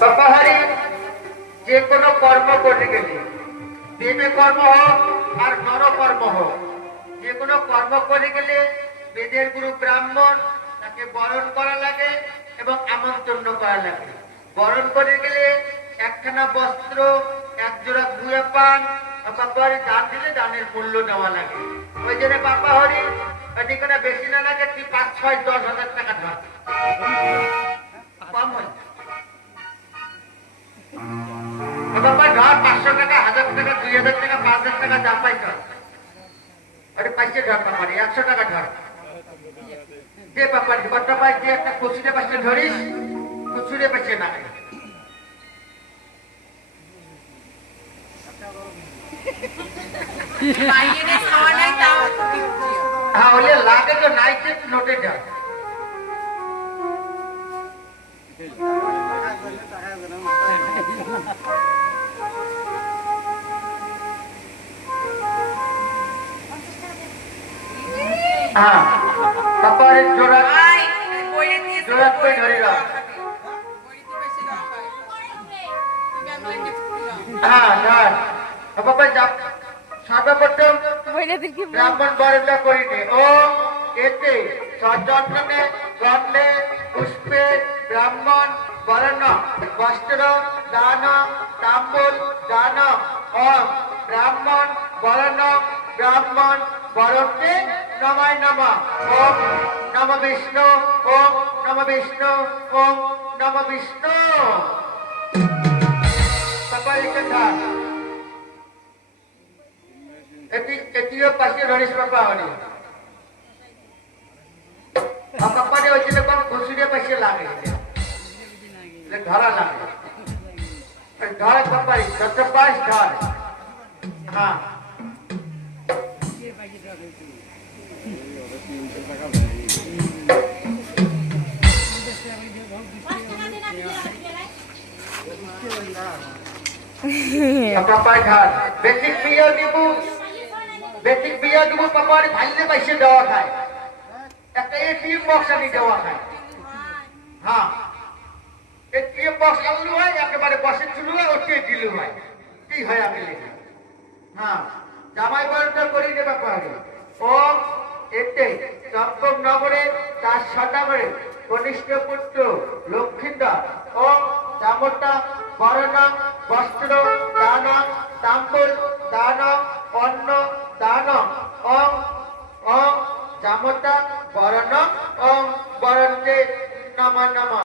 বাপাহারি যে কোনো কর্ম করতে গেলে বেদে কর্ম হোক আর নর কর্ম হোক, যে কোনো কর্ম করে গেলে বেদের গুরু ব্রাহ্মণ তাকে বরণ করা লাগে এবং আমন্ত্রণ করা লাগে। বরণ করে গেলে একখানা বস্ত্র, এক জোড়া গুয়া পান, বাপাহারি দান দিলে দানের মূল্য নেওয়া লাগে। ওই জন্য বাপাহারি এখানে বেশি না লাগে, তুই ৫, ৬, ১০ হাজার টাকা ধর, কম হয় বাবা ধর ৫০০ টাকা, ১০০০ টাকা, ২০০০ টাকা, ৫০০০ টাকা যা পাই ধর। আরে পাইছে ধর বাপারি, ১০০ টাকা ধর দে বাপারি। কত পাই যে একটা কচুরে পাশে ধরিস, কচুরে পাশে না তাহলে লাগে তো নাইটে নোটে ধর। হ্যাঁ বাপারে জোড়া জোড়া করে ধরি রাখ। হ্যাঁ ধর বাবা যা। সর্বপ্রথম ব্রাহ্মণ বরণটা করিনি। ও এতে সচন্দনে গন্ধে পুষ্পে ব্রাহ্মণ বরণ বস্ত্র দান তাম্বুল দান। ওম ব্রাহ্মণ বরণ ব্রাহ্মণ বরণে নমায় নমঃ। ওম নমঃ বিষ্ণু, ওম নমঃ বিষ্ণু, ওম নমঃ বিষ্ণু। বাবা লিখে থাক। এটিও পাশে ধরিস বাবা হরি বাপারে ওই জন্য কোন খুশিরে পাশে লাগে ধরা লাগে ধর বাপারি যত পাস ধর। হ্যাঁ বাপার ঘর বেসিক বিয়ে দিব, বেসিক বিয়ে দিব বাপার ভাইলে পাইছে দেওয়া খায়, একটা এটিএম বক্স আনি দেওয়া খায়। হ্যাঁ এটিএম বক্স আনলু হয়, একেবারে বসে চুলু হয়, ওকে দিলু হয়, কি হয় আমি লিখি। হ্যাঁ জামাই বরণটা করি দেবে পারে। ও এতে চম্পক নগরে তার সদাগরে কনিষ্ঠ পুত্র লক্ষ্মীন্দর ও চামরটা বরণ বস্ত্র দান তাম্বুল দান অন্ন দান। ওম ওম জামতা বরণ ওম বরণে নমঃ নমঃ।